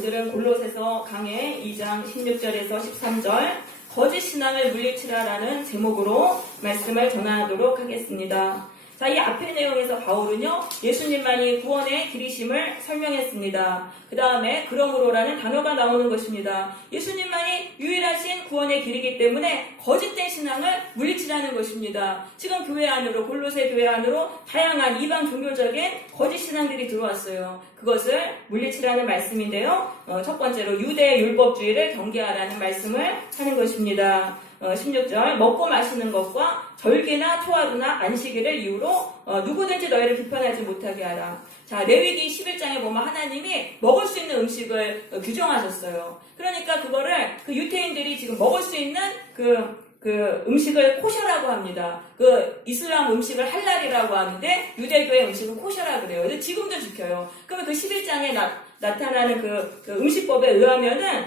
오늘은 골로새서 강해 2장 16절에서 13절 거짓 신앙을 물리치라라는 제목으로 말씀을 전하도록 하겠습니다. 자, 이 앞의 내용에서 바울은요, 예수님만이 구원의 길이심을 설명했습니다. 그 다음에 그러므로라는 단어가 나오는 것입니다. 예수님만이 유일하신 구원의 길이기 때문에 거짓된 신앙을 물리치라는 것입니다. 지금 교회 안으로, 골로새 교회 안으로 다양한 이방 종교적인 거짓 신앙들이 들어왔어요. 그것을 물리치라는 말씀인데요. 첫 번째로 유대 율법주의를 경계하라는 말씀을 하는 것입니다. 16절 먹고 마시는 것과 절개나 초하루나 안식일을 이유로 누구든지 너희를 비판하지 못하게 하라. 자, 레위기 11장에 보면 하나님이 먹을 수 있는 음식을 규정하셨어요. 그러니까 그거를 그 유태인들이 지금 먹을 수 있는 그 음식을 코셔라고 합니다. 그 이슬람 음식을 할랄이라고 하는데 유대교의 음식은 코셔라 그래요. 근데 지금도 지켜요. 그러면 그 11장에 나타나는 그 음식법에 의하면은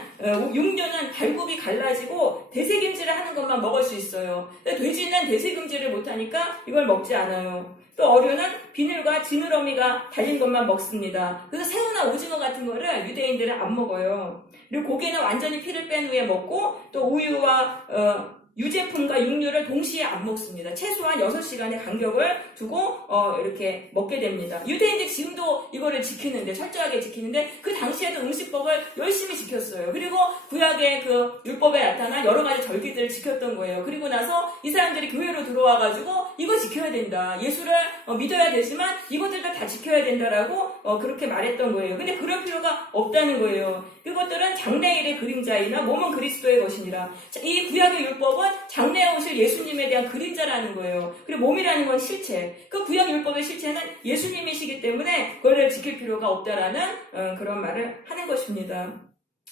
육류는 발굽이 갈라지고 대세김질을 하는 것만 먹을 수 있어요. 근데 돼지는 대세김질을 못하니까 이걸 먹지 않아요. 또 어류는 비늘과 지느러미가 달린 것만 먹습니다. 그래서 새우나 오징어 같은 거를 유대인들은 안 먹어요. 그리고 고기는 완전히 피를 뺀 후에 먹고 또 우유와 유제품과 육류를 동시에 안 먹습니다. 최소한 6시간의 간격을 두고 이렇게 먹게 됩니다. 유대인들 지금도 이거를 지키는데, 철저하게 지키는데 그 당시에도 음식법을 열심히 지켰어요. 그리고 구약의 그 율법에 나타난 여러 가지 절기들을 지켰던 거예요. 그리고 나서 이 사람들이 교회로 들어와가지고 이거 지켜야 된다. 예수를 믿어야 되지만 이것들도 다 지켜야 된다라고 그렇게 말했던 거예요. 근데 그럴 필요가 없다는 거예요. 그것들은 장래일의 그림자이나 몸은 그리스도의 것이니라. 이 구약의 율법은 장래에 오실 예수님에 대한 그림자라는 거예요. 그리고 몸이라는 건 실체. 그 구약 율법의 실체는 예수님이시기 때문에 그걸 지킬 필요가 없다라는 그런 말을 하는 것입니다.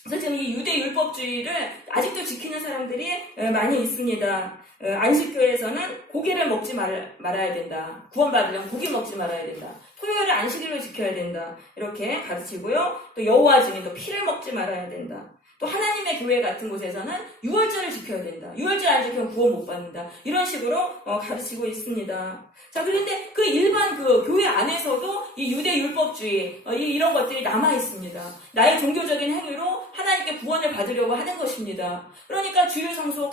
그래서 지금 이 유대 율법주의를 아직도 지키는 사람들이 많이 있습니다. 안식교에서는 고기를 먹지 말아야 된다. 구원받으려면 고기 먹지 말아야 된다. 토요일을 안식일로 지켜야 된다. 이렇게 가르치고요. 또 여호와 증인, 피를 먹지 말아야 된다. 또 하나님의 교회 같은 곳에서는 유월절을 지켜야 된다. 유월절 안 지키면 구원 못 받는다. 이런 식으로 가르치고 있습니다. 자, 그런데 그 일반 그 교회 안에서도 이 유대 율법주의 이런 것들이 남아 있습니다. 나의 종교적인 행위로 하나님께 구원을 받으려고 하는 것입니다. 그러니까 주일 성수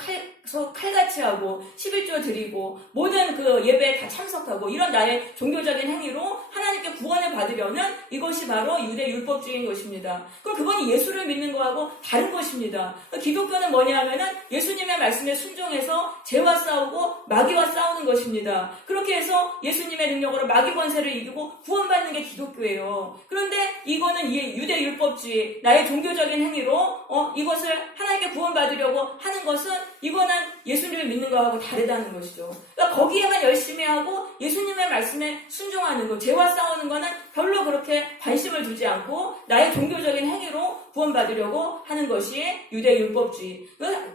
칼같이 하고 11조 드리고 모든 그 예배에 다 참석하고 이런 나의 종교적인 행위로 하나님께 구원을 받으려는 이것이 바로 유대 율법주의인 것입니다. 그럼 그건 예수를 믿는 거하고 다른 것입니다. 기독교는 뭐냐 하면은 예수님의 말씀에 순종해서 죄와 싸우고 마귀와 싸우는 것입니다. 그렇게 해서 예수님의 능력으로 마귀 권세를 이기고 구원받는 게 기독교예요. 그런데 이거는 유대 율법주의, 나의 종교적인 행위로 이것을 하나님께 구원받으려고 하는 것은 이거는 예수님을 믿는 거하고 다르다는 것이죠. 그러니까 거기에만 열심히 하고 예수님의 말씀에 순종하는 것, 죄와 싸우는 거는 별로 그렇게 관심을 두지 않고 나의 종교적인 행위로 구원받으려고 하는 것이 유대 율법주의.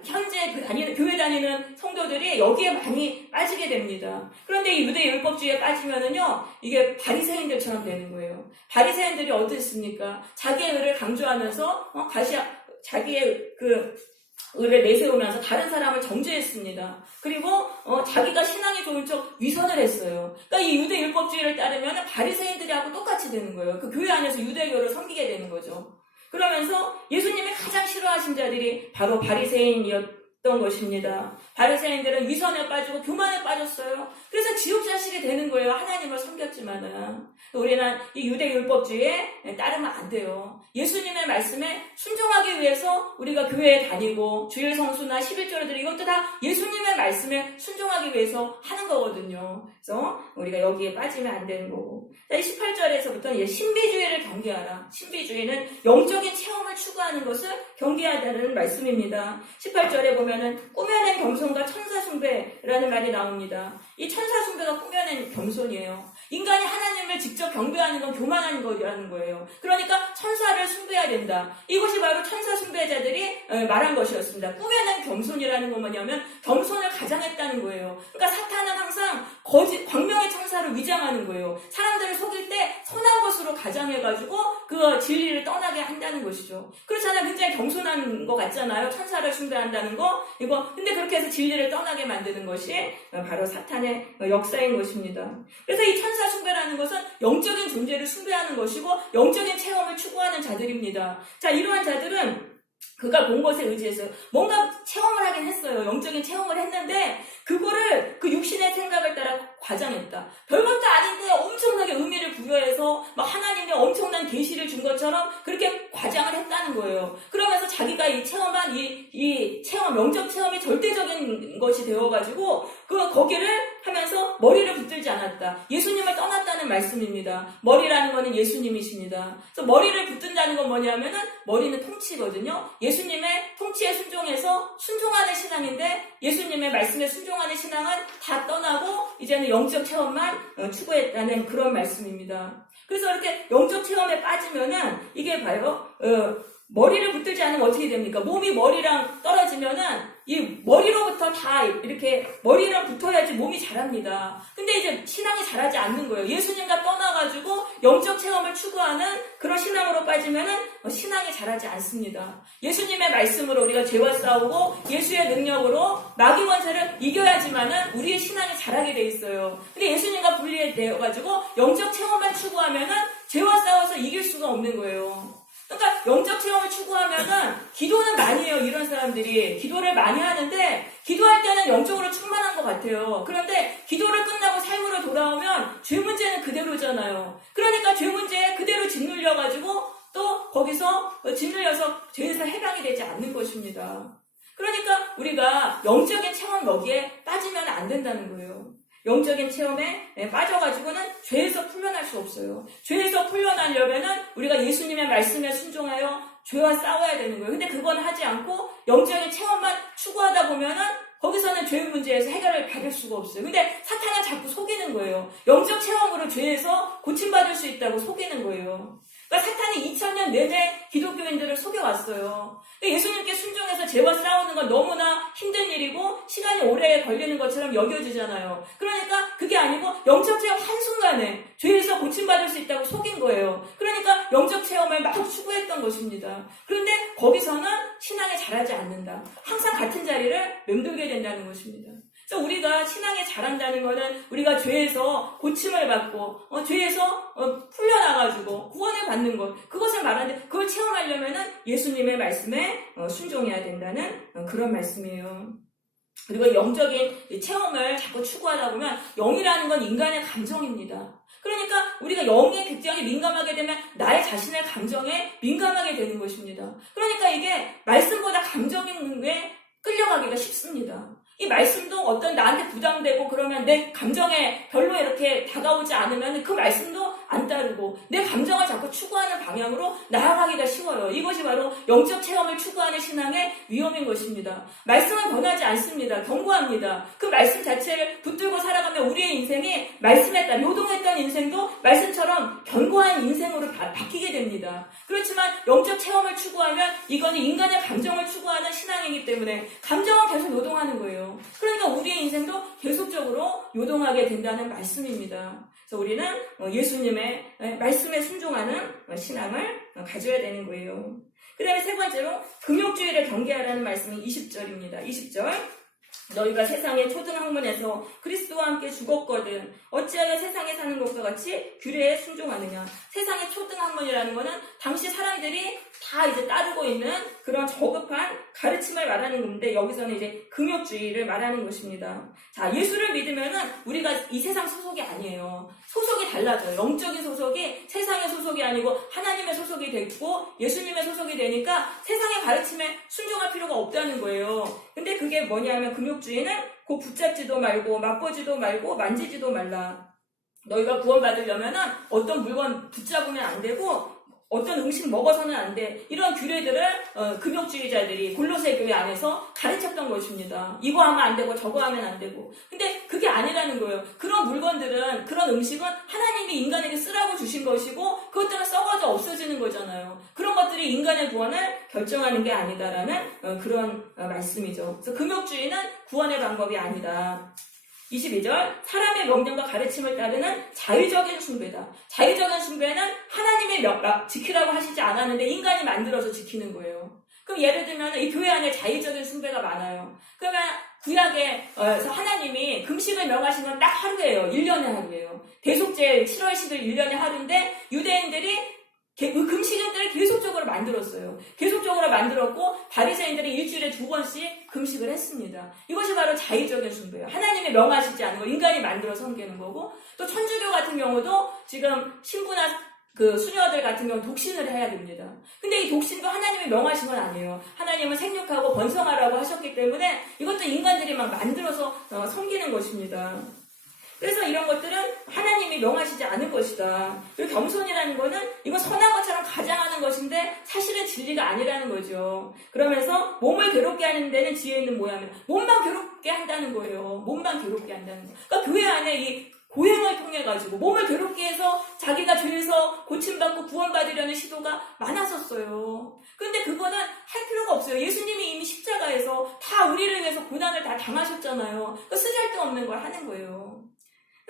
현재 교회 다니는 성도들이 여기에 많이 빠지게 됩니다. 그런데 이 유대 율법주의에 빠지면은요, 이게 바리새인들처럼 되는 거예요. 바리새인들이 어떻습니까? 자기의 의를 강조하면서 자기의 그 의를 내세우면서 다른 사람을 정죄했습니다. 그리고 자기가 신앙이 좋은 척 위선을 했어요. 그러니까 이 유대 율법주의를 따르면 바리새인들하고 똑같이 되는 거예요. 그 교회 안에서 유대교를 섬기게 되는 거죠. 그러면서 예수님이 가장 싫어하신 자들이 바로 바리새인이었던 것입니다. 바리새인들은 위선에 빠지고 교만에 빠졌어요. 그래서 지옥 자식이 되는 거예요. 하나님을 섬겼지만은. 우리는 이 유대 율법주의에 따르면 안 돼요. 예수님의 말씀에 순종하기 위해서 우리가 교회에 다니고 주일 성수나 11조를 드리고 이것도 다 예수님의 말씀에 순종하기 위해서 하는 거거든요. 그래서 우리가 여기에 빠지면 안 되는 거고. 18절에서부터 신비주의를 경계하라. 신비주의는 영적인 체험을 추구하는 것을 경계하다는 말씀입니다. 18절에 보면은 꾸며낸 겸손과 천사숭배라는 말이 나옵니다. 이 천사숭배가 꾸며낸 겸손이에요. 인간이 하나님을 직접 경배하는 건 교만한 거라는 거예요. 그러니까 천사를 숭배해야 된다. 이것이 바로 천사 숭배자들이 말한 것이었습니다. 꾸며낸 겸손이라는 건 뭐냐면 겸손을 가장했다는 거예요. 그러니까 사탄은 항상 항상 광명의 천사를 위장하는 거예요. 사람들을 속일 때 선한 것으로 가장해가지고 그 진리를 떠나게 한다는 것이죠. 그렇잖아요. 굉장히 겸손한 것 같잖아요. 천사를 숭배한다는 거. 근데 그렇게 해서 진리를 떠나게 만드는 것이 바로 사탄의 역사인 것입니다. 그래서 이 천사 숭배라는 것은 영적인 존재를 숭배하는 것이고 영적인 체험을 추구하는 자들입니다. 자, 이러한 자들은 그가 본 것에 의지해서 뭔가 체험을 하긴 했어요. 영적인 체험을 했는데 그거를 그 육신의 생각을 따라 과장했다. 별것도 아닌데 엄청나게 의미를 부여해서 막 하나님의 엄청난 계시를 준 것처럼 그렇게 과장을 했다는 거예요. 그러면서 자기가 이 체험한 이 체험, 영적 체험이 절대적인 것이 되어가지고 거기를 하면서 머리를 붙들지 않았다. 예수님을 떠났다는 말씀입니다. 머리라는 거는 예수님이십니다. 그래서 머리를 붙든다는 건 뭐냐면은 머리는 통치거든요. 예수님의 통치에 순종하는 신앙인데 예수님의 말씀에 순종하는 신앙은 다 떠나고 이제는 영적 체험만 추구했다는 그런 말씀입니다. 그래서 이렇게 영적 체험에 빠지면은 이게 바로 머리를 붙들지 않으면 어떻게 됩니까? 몸이 머리랑 떨어지면은 이 머리로부터 다 이렇게 머리랑 붙어야지 몸이 자랍니다. 근데 이제 신앙이 자라지 않는 거예요. 예수님과 떠나가지고 영적 체험을 추구하는 그런 신앙으로 빠지면은 신앙이 자라지 않습니다. 예수님의 말씀으로 우리가 죄와 싸우고 예수의 능력으로 마귀 권세를 이겨야지만은 우리의 신앙이 자라게 돼 있어요. 근데 예수님과 분리되어가지고 영적 체험만 추구하면은 죄와 싸워서 이길 수가 없는 거예요. 그러니까 영적 체험을 추구하면은 기도는 많이 해요. 이런 사람들이 기도를 많이 하는데 기도할 때는 영적으로 충만한 것 같아요. 그런데 기도를 끝나고 삶으로 돌아오면 죄 문제는 그대로잖아요. 그러니까 죄 문제에 그대로 짓눌려가지고 또 거기서 짓눌려서 죄에서 해방이 되지 않는 것입니다. 그러니까 우리가 영적인 체험 먹이에 빠지면 안 된다는 거예요. 영적인 체험에 빠져가지고는 죄에서 풀려날 수 없어요. 죄에서 풀려나려면은 우리가 예수님의 말씀에 순종하여 죄와 싸워야 되는 거예요. 근데 그건 하지 않고 영적인 체험만 추구하다 보면은 거기서는 죄 문제에서 해결을 받을 수가 없어요. 근데 사탄은 자꾸 속이는 거예요. 영적 체험으로 죄에서 고침받을 수 있다고 속이는 거예요. 그러니까 사탄이 2000년 내내 기독교인들을 속여왔어요. 예수님께 순종해서 죄와 싸우는 건 너무나 힘든 일이고 시간이 오래 걸리는 것처럼 여겨지잖아요. 그러니까 그게 아니고 영적 체험 한순간에 죄에서 고침받을 수 있다고 속인 거예요. 그러니까 영적 체험을 막 추구했던 것입니다. 그런데 거기서는 신앙이 자라지 않는다. 항상 같은 자리를 맴돌게 된다는 것입니다. 그래서 우리가 신앙이 자란다는 것은 우리가 죄에서 고침을 받고 죄에서 풀려나가지고 구원을 받는 것, 그것을 말하는데 그걸 체험하려면은 예수님의 말씀에 순종해야 된다는 그런 말씀이에요. 그리고 영적인 체험을 자꾸 추구하다 보면 영이라는 건 인간의 감정입니다. 그러니까 우리가 영에 굉장히 민감하게 되면 나의 자신의 감정에 민감하게 되는 것입니다. 그러니까 이게 말씀보다 감정인 게 끌려가기가 쉽습니다. 이 말씀도 어떤 나한테 부담되고 그러면 내 감정에 별로 이렇게 다가오지 않으면 그 말씀도 안 따르고 내 감정을 자꾸 추구하는 방향으로 나아가기가 쉬워요. 이것이 바로 영적 체험을 추구하는 신앙의 위험인 것입니다. 말씀은 변하지 않습니다. 견고합니다. 그 말씀 자체를 붙들고 살아가면 우리의 인생이 말씀에 따라 요동했던 인생도 말씀처럼 견고한 인생으로 바뀌게 됩니다. 그렇지만 영적 체험을 추구하면 이거는 인간의 감정을 추구하는 신앙이기 때문에 감정은 계속 요동하는 거예요. 그러니까 우리의 인생도 계속적으로 요동하게 된다는 말씀입니다. 그래서 우리는 예수님의 말씀에 순종하는 신앙을 가져야 되는 거예요. 그 다음에 세 번째로 금욕주의를 경계하라는 말씀이 20절입니다. 20절. 너희가 세상의 초등학문에서 그리스도와 함께 죽었거든 어찌하여 세상에 사는 것과 같이 규례에 순종하느냐. 세상의 초등학문이라는 것은 당시 사람들이 다 이제 따르고 있는 그런 저급한 가르침을 말하는 건데 여기서는 이제 금욕주의를 말하는 것입니다. 자, 예수를 믿으면은 우리가 이 세상 소속이 아니에요. 소속이 달라져요. 영적인 소속이 세상의 소속이 아니고 하나님의 소속이 됐고 예수님의 소속이 되니까 세상의 가르침에 순종할 필요가 없다는 거예요. 근데 그게 뭐냐면 금욕주의는 곧 붙잡지도 말고 맛보지도 말고 만지지도 말라. 너희가 구원받으려면은 어떤 물건 붙잡으면 안 되고 어떤 음식 먹어서는 안 돼. 이런 규례들을 금욕주의자들이 골로새 교회 안에서 가르쳤던 것입니다. 이거 하면 안 되고 저거 하면 안 되고. 근데 그게 아니라는 거예요. 그런 물건들은, 그런 음식은 하나님이 인간에게 쓰라고 주신 것이고 그것들은 썩어져 없어지는 거잖아요. 그런 것들이 인간의 구원을 결정하는 게 아니다라는 그런 말씀이죠. 그래서 금욕주의는 구원의 방법이 아니다. 22절 사람의 명령과 가르침을 따르는 자의적인 숭배다. 자의적인 숭배는 하나님의 지키라고 하시지 않았는데 인간이 만들어서 지키는 거예요. 그럼 예를 들면 이 교회 안에 자의적인 숭배가 많아요. 그러면 구약에서 하나님이 금식을 명하신 건 딱 하루예요. 1년에 하루예요. 대속죄 7월 10일 1년에 하루인데 유대인들이 그 금식일들을 계속적으로 만들었어요. 계속적으로 만들었고 바리새인들이 일주일에 2번씩 금식을 했습니다. 이것이 바로 자의적인 숭배예요. 하나님이 명하시지 않은 거 인간이 만들어서 섬기는 거고, 또 천주교 같은 경우도 지금 신부나 그 수녀들 같은 경우 독신을 해야 됩니다. 근데 이 독신도 하나님이 명하신 건 아니에요. 하나님은 생육하고 번성하라고 하셨기 때문에 이것도 인간들이 막 만들어서 섬기는 것입니다. 그래서 이런 것들은 하나님이 명하시지 않은 것이다. 그리고 겸손이라는 거는 이건 선한 것처럼 가장하는 것인데 사실은 진리가 아니라는 거죠. 그러면서 몸을 괴롭게 하는 데는 지혜 있는 모양이다. 몸만 괴롭게 한다는 거예요. 몸만 괴롭게 한다는 거. 그러니까 교회 안에 이 고행을 통해가지고 몸을 괴롭게 해서 자기가 죄에서 고침받고 구원받으려는 시도가 많았었어요. 근데 그거는 할 필요가 없어요. 예수님이 이미 십자가에서 다 우리를 위해서 고난을 다 당하셨잖아요. 그러니까 쓰잘데없는 걸 하는 거예요.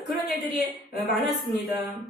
그런 일들이 많았습니다.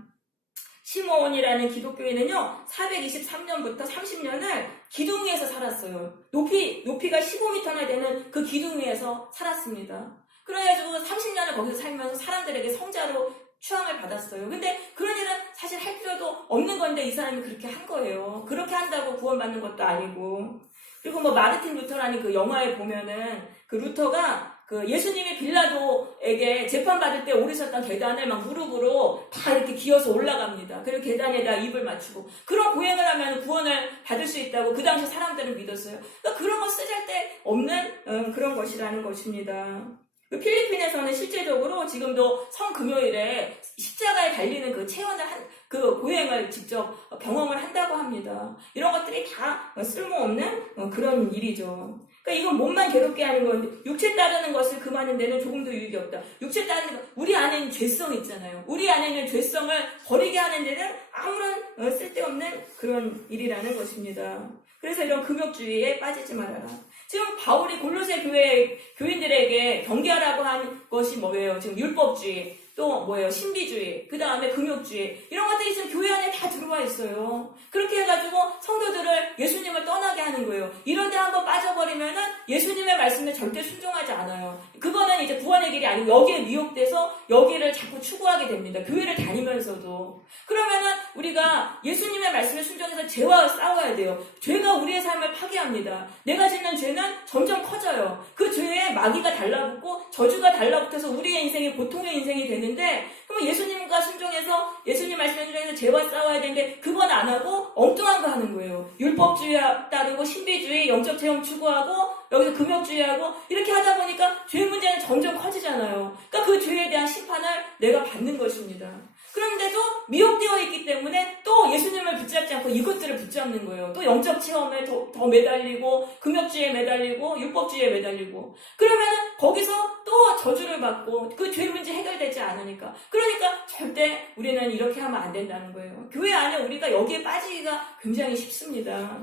시몬이라는 기독교인은요, 423년부터 30년을 기둥 위에서 살았어요. 높이가 15m나 되는 그 기둥 위에서 살았습니다. 그래가지고 30년을 거기서 살면서 사람들에게 성자로 추앙을 받았어요. 근데 그런 일은 사실 할 필요도 없는 건데 이 사람이 그렇게 한 거예요. 그렇게 한다고 구원받는 것도 아니고. 그리고 마르틴 루터라는 그 영화에 보면은 그 루터가 그 예수님이 빌라도에게 재판받을 때 오르셨던 계단을 막 무릎으로 다 이렇게 기어서 올라갑니다. 그리고 계단에다 입을 맞추고 그런 고행을 하면 구원을 받을 수 있다고 그 당시 사람들은 믿었어요. 그러니까 그런 거 쓰잘데없는 그런 것이라는 것입니다. 필리핀에서는 실제적으로 지금도 성금요일에 십자가에 달리는 그 체험을 그 고행을 직접 경험을 한다고 합니다. 이런 것들이 다 쓸모없는 그런 일이죠. 그러니까 이건 몸만 괴롭게 하는 건데 육체 따르는 것을 금하는 데는 조금도 유익이 없다. 육체 따르는 것, 우리 안에는 죄성이 있잖아요. 우리 안에는 죄성을 버리게 하는 데는 아무런 쓸데없는 그런 일이라는 것입니다. 그래서 이런 금욕주의에 빠지지 말아라. 지금 바울이 골로새 교회 교인들에게 경계하라고 한 것이 뭐예요? 지금 율법주의, 또 뭐예요? 신비주의, 그 다음에 금욕주의, 이런 것들이 지금 교회 안에 다 들어와 있어요. 그렇게 해가지고 성도들을 예수님을 떠나게 하는 거예요. 이런 데 한번 빠져버리면은 예수님의 말씀에 절대 순종하지 않아요. 그거는 이제 구원의 길이 아니고 여기에 미혹돼서 여기를 자꾸 추구하게 됩니다. 교회를 다니면서도. 그러면은 우리가 예수님의 말씀에 순종해서 죄와 싸워야 돼요. 죄가 우리의 삶을 파괴합니다. 내가 짓는 죄는 점점 커져요. 그 죄에 마귀가 달라붙고 저주가 달라붙어서 우리의 인생이 고통의 인생이 되는데, 그럼 예수님과 순종해서 예수님 말씀에 순종해서 죄와 싸워야 되는데 그건 안 하고 엉뚱한 거 하는 거예요. 율법주의 따르고 신비주의, 영적 체험 추구하고 여기서 금욕주의하고 이렇게 하다 보니까 죄 문제는 점점 커지잖아요. 그러니까 그 죄에 대한 심판을 내가 받는 것입니다. 그런데도 미혹되어 있기 때문에 또 예수님을 붙잡지 않고 이것들을 붙잡는 거예요. 또 영적 체험에 더 매달리고 금욕주의에 매달리고 율법주의에 매달리고, 그러면은 거기서 또 저주를 받고 그 죄 문제 해결되지 않으니까. 그러니까 절대 우리는 이렇게 하면 안 된다는 거예요. 교회 안에 우리가 여기에 빠지기가 굉장히 쉽습니다.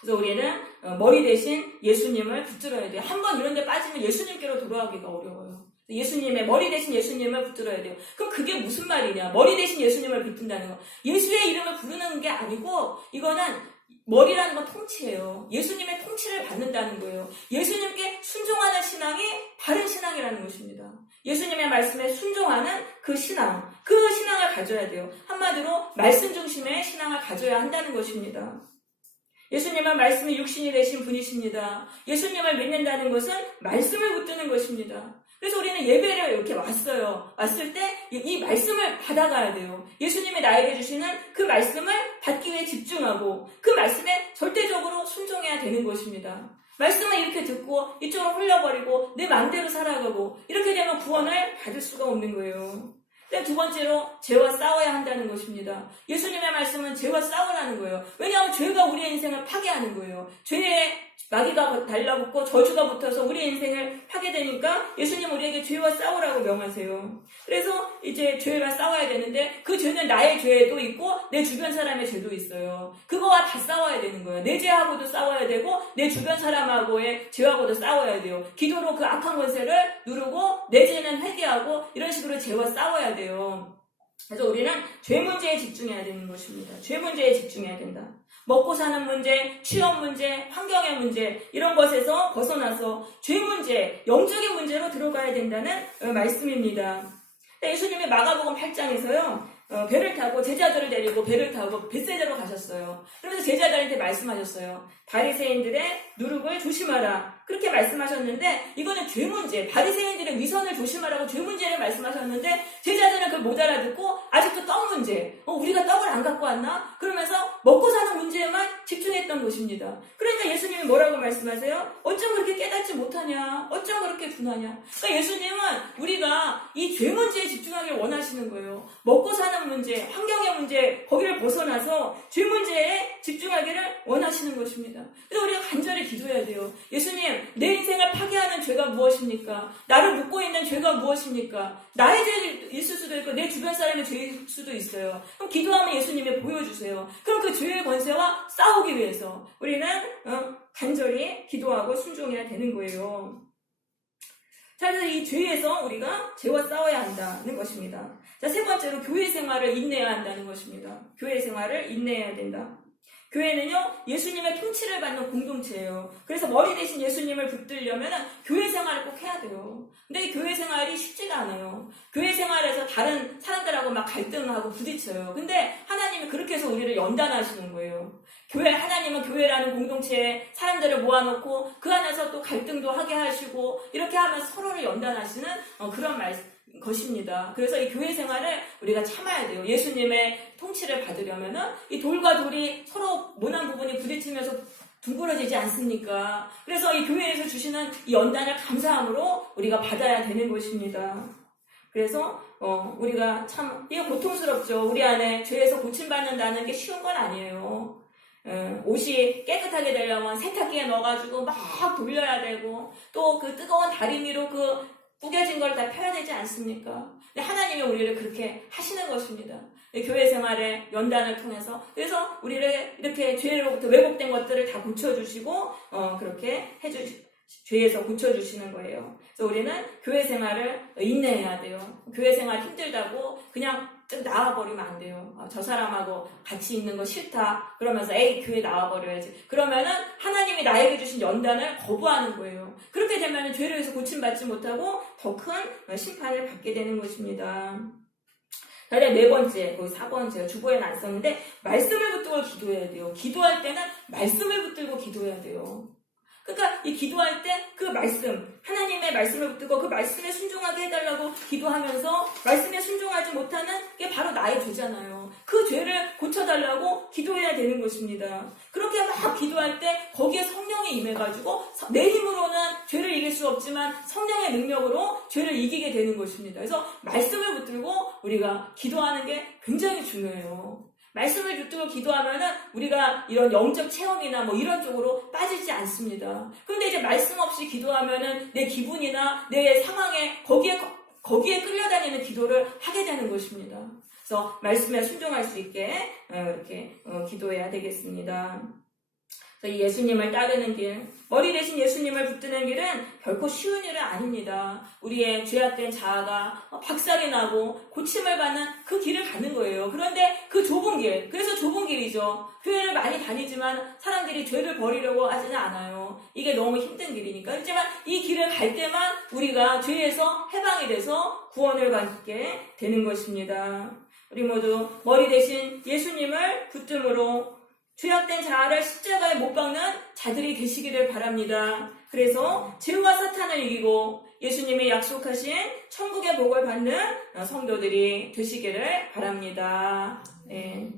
그래서 우리는 머리 대신 예수님을 붙들어야 돼요. 한번 이런 데 빠지면 예수님께로 돌아가기가 어려워요. 예수님의 머리 대신 예수님을 붙들어야 돼요. 그럼 그게 무슨 말이냐? 머리 대신 예수님을 붙든다는 거. 예수의 이름을 부르는 게 아니고 이거는 머리라는 건 통치예요. 예수님의 통치를 받는다는 거예요. 예수님께 순종하는 신앙이 바른 신앙이라는 것입니다. 예수님의 말씀에 순종하는 그 신앙을 가져야 돼요. 한마디로 말씀 중심의 신앙을 가져야 한다는 것입니다. 예수님은 말씀이 육신이 되신 분이십니다. 예수님을 믿는다는 것은 말씀을 붙드는 것입니다. 그래서 우리는 예배를 이렇게 왔어요. 왔을 때 이 말씀을 받아가야 돼요. 예수님이 나에게 주시는 그 말씀을 받기 위해 집중하고 그 말씀에 절대적으로 순종해야 되는 것입니다. 말씀을 이렇게 듣고 이쪽으로 흘려버리고 내 마음대로 살아가고 이렇게 되면 구원을 받을 수가 없는 거예요. 두 번째로 죄와 싸워야 한다는 것입니다. 예수님의 말씀은 죄와 싸우라는 거예요. 왜냐하면 죄가 우리의 인생을 파괴하는 거예요. 죄에 마귀가 달라붙고 저주가 붙어서 우리의 인생을 파괴되니까 예수님 우리에게 죄와 싸우라고 명하세요. 그래서 이제 죄와 싸워야 되는데 그 죄는 나의 죄도 있고 내 주변 사람의 죄도 있어요. 그거와 다 싸워야 되는 거예요. 내 죄하고도 싸워야 되고 내 주변 사람하고의 죄하고도 싸워야 돼요. 기도로 그 악한 권세를 누르고 내 죄는 회개하고 이런 식으로 죄와 싸워야 돼요. 그래서 우리는 죄 문제에 집중해야 되는 것입니다. 죄 문제에 집중해야 된다. 먹고 사는 문제, 취업 문제, 환경의 문제 이런 것에서 벗어나서 죄 문제, 영적인 문제로 들어가야 된다는 말씀입니다. 예수님이 마가복음 8장에서요. 배를 타고 제자들을 데리고 배를 타고 벳세다로 가셨어요. 그러면서 제자들한테 말씀하셨어요. 바리새인들의 누룩을 조심하라. 그렇게 말씀하셨는데 이거는 죄 문제, 바리새인들의 위선을 조심하라고 죄 문제를 말씀하셨는데 제자들은 그걸 못 알아듣고 아직도 떡 문제, 우리가 떡을 안 갖고 왔나? 그러면서 먹고 사는 문제에만 집중했던 것입니다. 그러니까 예수님이 뭐라고 말씀하세요? 어쩜 그렇게 깨닫지 못하냐? 어쩜 그렇게 둔하냐? 그러니까 예수님은 우리가 이 죄 문제에 집중하길 원하시는 거예요. 먹고 사는 문제, 환경의 문제, 거기를 벗어나서 죄 문제에 집중하기를 원하시는 것입니다. 그래서 우리가 간절히 기도해야 돼요. 예수님, 내 인생을 파괴하는 죄가 무엇입니까? 나를 묶고 있는 죄가 무엇입니까? 나의 죄일 있을 수도 있고 내 주변 사람의 죄일 수도 있어요. 그럼 기도하면 예수님이 보여주세요. 그럼 그 죄의 권세와 싸우기 위해서 우리는 간절히 기도하고 순종해야 되는 거예요. 자, 그래서 이 죄에서 우리가 죄와 싸워야 한다는 것입니다. 자, 세 번째로 교회 생활을 인내해야 한다는 것입니다. 교회 생활을 인내해야 된다. 교회는요, 예수님의 통치를 받는 공동체예요. 그래서 머리 대신 예수님을 붙들려면 교회 생활을 꼭 해야 돼요. 근데 이 교회 생활이 쉽지가 않아요. 교회 생활에서 다른 사람들하고 막 갈등하고 부딪혀요. 근데 하나님이 그렇게 해서 우리를 연단하시는 거예요. 하나님은 교회라는 공동체에 사람들을 모아놓고 그 안에서 또 갈등도 하게 하시고 이렇게 하면서 서로를 연단하시는 그런 것입니다. 그래서 이 교회 생활을 우리가 참아야 돼요. 예수님의 통치를 받으려면은 이 돌과 돌이 서로 모난 부분이 부딪히면서 둥그러지지 않습니까? 그래서 이 교회에서 주시는 이 연단을 감사함으로 우리가 받아야 되는 것입니다. 그래서 우리가 참 이게 고통스럽죠. 우리 안에 죄에서 고침받는다는 게 쉬운 건 아니에요. 옷이 깨끗하게 되려면 세탁기에 넣어가지고 막 돌려야 되고 또 그 뜨거운 다리미로 그 구겨진 걸 다 펴야 되지 않습니까? 근데 하나님이 우리를 그렇게 하시는 것입니다. 교회 생활의 연단을 통해서 그래서 우리를 이렇게 죄로부터 왜곡된 것들을 다 고쳐주시고 그렇게 죄에서 고쳐주시는 거예요. 그래서 우리는 교회 생활을 인내해야 돼요. 교회 생활 힘들다고 그냥 나와버리면 안 돼요. 저 사람하고 같이 있는 거 싫다. 그러면서 교회 나와버려야지. 그러면은 하나님이 나에게 주신 연단을 거부하는 거예요. 그렇게 되면 죄로 해서 고침받지 못하고 더 큰 심판을 받게 되는 것입니다. 다음에 네 번째, 거기 4번 제가 주보에는 안 썼는데 말씀을 붙들고 기도해야 돼요. 기도할 때는 말씀을 붙들고 기도해야 돼요. 그러니까 이 기도할 때 그 말씀, 하나님의 말씀을 붙들고 그 말씀에 순종하게 해달라고 기도하면서 말씀에 순종하지 못하는 게 바로 나의 죄잖아요. 그 죄를 고쳐달라고 기도해야 되는 것입니다. 그렇게 막 기도할 때 거기에 성령이 임해가지고 내 힘으로는 죄를 이길 수 없지만 성령의 능력으로 죄를 이기게 되는 것입니다. 그래서 말씀을 붙들고 우리가 기도하는 게 굉장히 중요해요. 말씀을 붙들고 기도하면은 우리가 이런 영적 체험이나 뭐 이런 쪽으로 빠지지 않습니다. 그런데 이제 말씀 없이 기도하면은 내 기분이나 내 상황에 거기에 끌려다니는 기도를 하게 되는 것입니다. 그래서 말씀에 순종할 수 있게 이렇게 기도해야 되겠습니다. 이 예수님을 따르는 길, 머리 대신 예수님을 붙드는 길은 결코 쉬운 일은 아닙니다. 우리의 죄악된 자아가 박살이 나고 고침을 받는 그 길을 가는 거예요. 그런데 그 좁은 길, 그래서 좁은 길이죠. 교회를 많이 다니지만 사람들이 죄를 버리려고 하지는 않아요. 이게 너무 힘든 길이니까. 하지만 이 길을 갈 때만 우리가 죄에서 해방이 돼서 구원을 받게 되는 것입니다. 우리 모두 머리 대신 예수님을 붙듦으로 죄악된 자아를 십자가에 못 박는 자들이 되시기를 바랍니다. 그래서 죄와 사탄을 이기고 예수님이 약속하신 천국의 복을 받는 성도들이 되시기를 바랍니다. 네.